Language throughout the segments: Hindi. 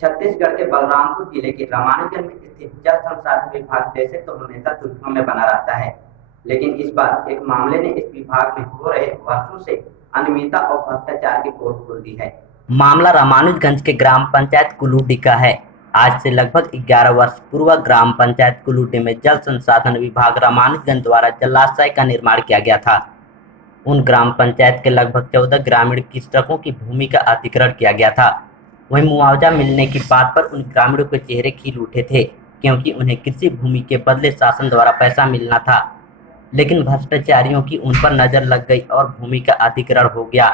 छत्तीसगढ़ के बलरामपुर जिले के रामानुजगंज में स्थित जल संसाधन विभाग वैसे तो हमेशा सुर्खियों में बना रहता है, लेकिन इस बार एक मामले ने इस विभाग में हो रहे वर्षों से अनियमितता और भ्रष्टाचार की पोल खोल दी है। मामला रामानुजगंज के ग्राम पंचायत कुलूडी का है। आज से लगभग 11 वर्ष पूर्व ग्राम पंचायत कुलूडी में जल संसाधन विभाग रामानुजगंज द्वारा जलाशय का निर्माण किया गया था। उन ग्राम पंचायत के लगभग 14 ग्रामीण कृषकों की भूमि का अधिग्रहण किया गया था। वहीं मुआवजा मिलने की बात पर उन ग्रामीणों के चेहरे खिल उठे थे, क्योंकि उन्हें कृषि भूमि के बदले शासन द्वारा पैसा मिलना था। लेकिन भ्रष्टाचारियों की उन पर नजर लग गई और भूमि का अधिग्रहण हो गया।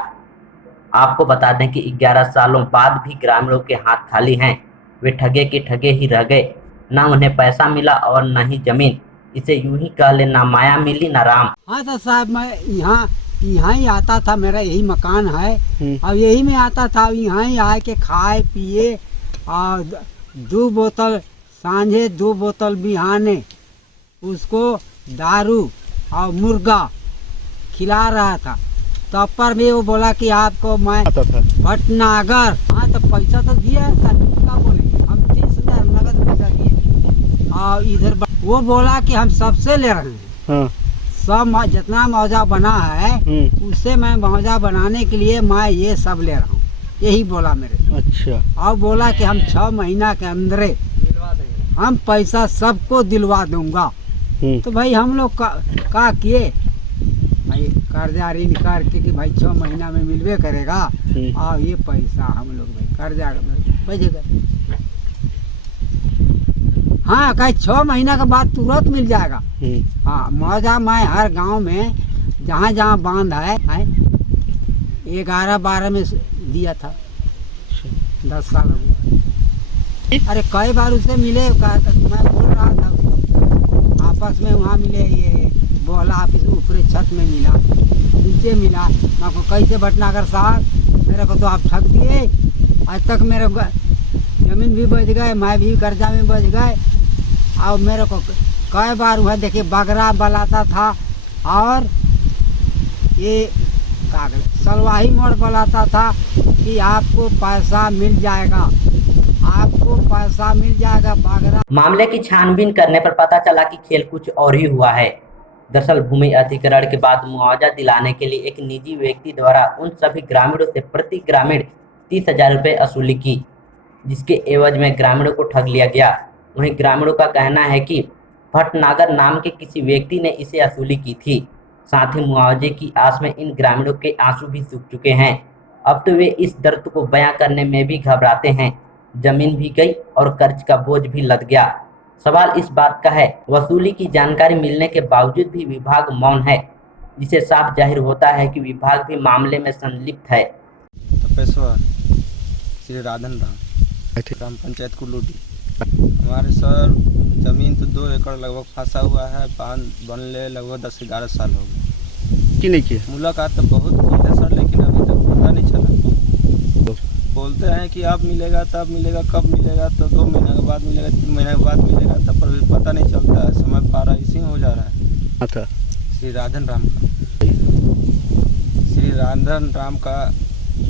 आपको बता दें कि 11 सालों बाद भी ग्रामीणों के हाथ खाली हैं। वे ठगे के ठगे ही रह गए। न उन्हें पैसा मिला और न ही जमीन। इसे यूं ही कह ले, ना माया मिली ना राम। हाँ तो साहब, मैं यहाँ यहाँ ही आता था, मेरा यही मकान है। अब यही में आता था, यहाँ ही आके खाए पिए और 2 बोतल सांझे 2 बोतल बिहाने उसको दारू और मुर्गा खिला रहा था। तब पर भी वो बोला कि आपको मैं भटनागर। हाँ तो पैसा तो दिया है सर, क्या बोलेंगे, हम 30,000 नगद पैसा दिए। और इधर वो बोला कि हम सबसे ले रहे हैं। हाँ। सब जितना मुआवजा बना है उससे मैं मुआवजा बनाने के लिए मैं ये सब ले रहा हूँ, यही बोला मेरे। अच्छा। और बोला कि हम 6 महीना के अंदर हम पैसा सबको दिलवा दूंगा। तो भाई हम लोग का किए भाई, कर्जा ऋण करके कि भाई 6 महीना में मिलवे करेगा। और ये पैसा हम लोग भाई कर्जा बच गए। हाँ, कहीं 6 महीना के बाद तुरंत मिल जाएगा। हाँ, मुआवजा मैं हर गांव में जहाँ जहाँ बांध है 11-12 में दिया था। 10 साल हो गया। अरे कई बार उसे मिले, मैं बोल रहा था आपस में, वहाँ मिले, ये बोला ऑफिस ऊपरी छत में मिला, नीचे मिला। मैं को कैसे भटनागर साहब, मेरे को तो आप ठग दिए। आज तक मेरे जमीन भी बच गए, मैं भी कर्जा में बच गए। और मेरे को कई बार हुआ, देखिए बगरा बलाता था और ये सलवाही मोड़ बलाता था कि आपको पैसा मिल जाएगा, आपको पैसा मिल जाएगा बगरा। मामले की छानबीन करने पर पता चला कि खेल कुछ और ही हुआ है। दरअसल भूमि अधिग्रहण के बाद मुआवजा दिलाने के लिए एक निजी व्यक्ति द्वारा उन सभी ग्रामीणों से प्रति ग्रामीण 30,000 रुपये वसूली की, जिसके एवज में ग्रामीणों को ठग लिया गया। वहीं ग्रामीणों का कहना है कि भटनागर नाम के किसी व्यक्ति ने इसे वसूली की थी। साथ ही मुआवजे की आस में इन ग्रामीणों के आंसू भी सूख चुके हैं। अब तो वे इस दर्द को बयां करने में भी घबराते हैं। जमीन भी गई और कर्ज का बोझ भी लद गया। सवाल इस बात का है, वसूली की जानकारी मिलने के बावजूद भी विभाग मौन है, जिससे साफ जाहिर होता है कि विभाग भी मामले में संलिप्त है। तपेश्वर श्री राधन राम, ग्राम पंचायत कुलूडी। हमारे सर जमीन तो 2 एकड़ लगभग फंसा हुआ है, बांध बनले लगभग 10-11 साल हो गए। कि नहीं किया मुलाकात तो बहुत की है सर, लेकिन अभी तक पता नहीं चला। बोलते हैं कि अब मिलेगा, तब मिलेगा, कब मिलेगा, तो 2 महीने के बाद मिलेगा, 3 महीने के बाद मिलेगा, तब पर भी पता नहीं चलता है। समय पारा इसी में हो जा रहा है। अच्छा। श्री राधन राम का, श्री राधन राम का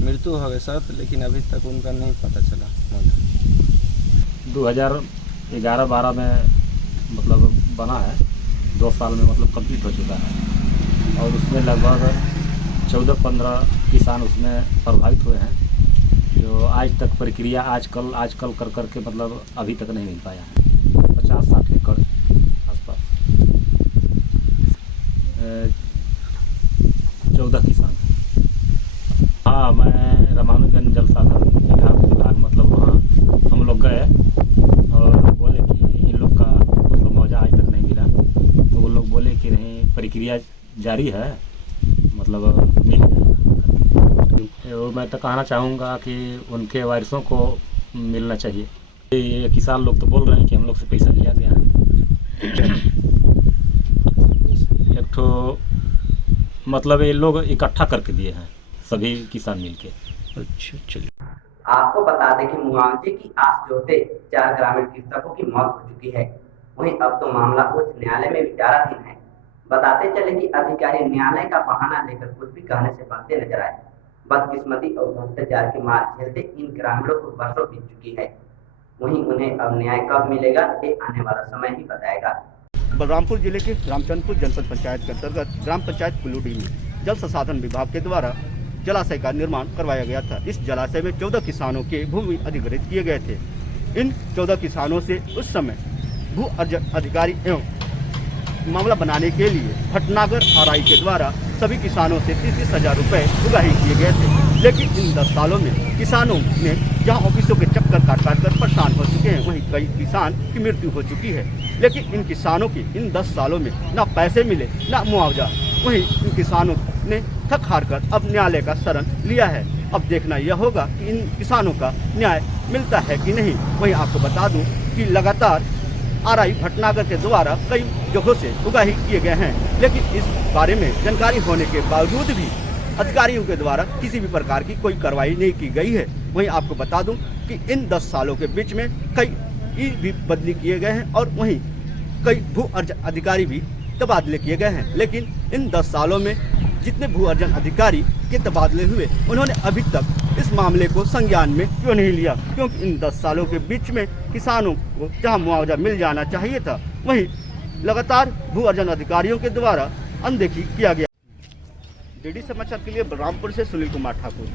मृत्यु हो गई सर, लेकिन अभी तक उनका नहीं पता चला। 2011-12 में मतलब बना है, 2 साल में मतलब कंप्लीट हो चुका है। और उसमें लगभग 14-15 किसान उसमें प्रभावित हुए हैं, जो आज तक प्रक्रिया आजकल कर करके मतलब अभी तक नहीं मिल पाया है। 50-60 एकड़ आसपास 14 किसान। हाँ, मैं रामानुजगंज जल संसाधन विभाग मतलब वहाँ हम लोग गए और बोले कि इन लोग का मतलब मुआवजा आज तक नहीं मिला। तो वो लोग बोले कि नहीं, प्रक्रिया जारी है, मतलब मिल जाएगा। और मैं तो कहना चाहूँगा कि उनके वारिसों को मिलना चाहिए। ये किसान लोग तो बोल रहे हैं कि हम लोग से पैसा लिया गया है। एक तो मतलब ये लोग इकट्ठा करके दिए हैं, सभी किसान मिलके। अच्छा, चलिए। आपको बता दें कि मुआवजे की आस जोते 4 ग्रामीण कृषकों की मौत हो चुकी है। वहीं अब तो मामला उच्च न्यायालय में विचाराधीन है। बताते चले कि अधिकारी न्यायालय का बहाना लेकर कुछ भी कहने से भागते नजर आए। बदकिस्मती और भ्रष्टाचार की मार झेलते इन ग्रामीणों को वर्षों बीत चुकी है। वहीं उन्हें अब न्याय कब मिलेगा ये आने वाला समय ही बताएगा। बलरामपुर जिले के रामचंद्रपुर जनपद पंचायत के अंतर्गत ग्राम पंचायत कुलूडी में जल संसाधन विभाग के द्वारा जलाशय का निर्माण करवाया गया था। इस जलाशय में 14 किसानों के भूमि अधिग्रहित किए गए थे। इन 14 किसानों से उस समय भू अधिकारी एवं मामला बनाने के लिए भटनागर आरआई के द्वारा सभी किसानों से 30-30 हजार रुपये उगाही किए गए थे। लेकिन इन 10 सालों में किसानों ने जहां ऑफिसों के चक्कर काट कर परेशान हो चुके हैं, वहीं कई किसान की मृत्यु हो चुकी है। लेकिन इन किसानों की इन 10 सालों में ना पैसे मिले ना मुआवजा। वहीं इन किसानों ने थक हार कर अब न्यायालय का शरण लिया है। अब देखना यह होगा कि इन किसानों का न्याय मिलता है कि नहीं। वहीं आपको बता दूं कि लगातार आरआई भटनागर के द्वारा कई जगहों से उगाही किए गए हैं, लेकिन इस बारे में जानकारी होने के बावजूद भी अधिकारियों के द्वारा किसी भी प्रकार की कोई कार्रवाई नहीं की गई है। वहीं आपको बता दूं कि इन 10 सालों के बीच में कई भी बदली किए गए हैं और वहीं कई भू अर्जन अधिकारी भी तबादले किए गए हैं। लेकिन इन 10 सालों में जितने भू अर्जन अधिकारी के तबादले हुए, उन्होंने अभी तक इस मामले को संज्ञान में क्यों नहीं लिया? क्योंकि इन 10 सालों के बीच में किसानों को जहां मुआवजा मिल जाना चाहिए था, वहीं लगातार भू अर्जन अधिकारियों के द्वारा अनदेखी किया गया। डीडी समाचार के लिए बलरामपुर से सुनील कुमार ठाकुर।